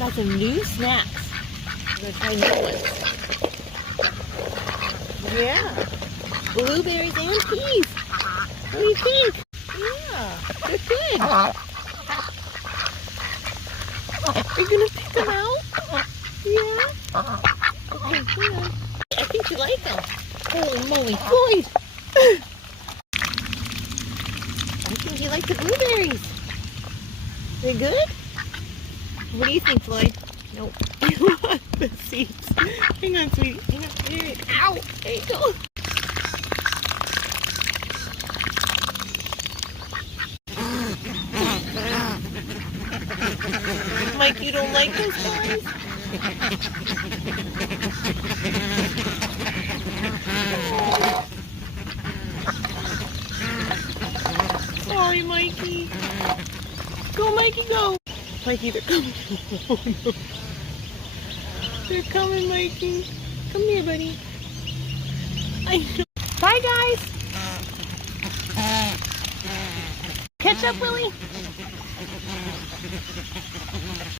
Got some new snacks. I'm gonna try new ones. Yeah. Blueberries and peas. What do you think? Yeah, they're good. Are you gonna pick them out? Yeah? Okay, hang on. I think you like them. Holy moly, Floyd! I think you like the blueberries. They good? What do you think, Floyd? Nope. You want the seeds. Hang on, sweetie. Hang on. Here. Ow! There you go. Mike, you don't like those guys? Sorry, Mikey. Go, Mikey, go. Mikey, they're coming. Oh, no. They're coming, Mikey. Come here, buddy. I know. Bye, guys. Catch up, Willie.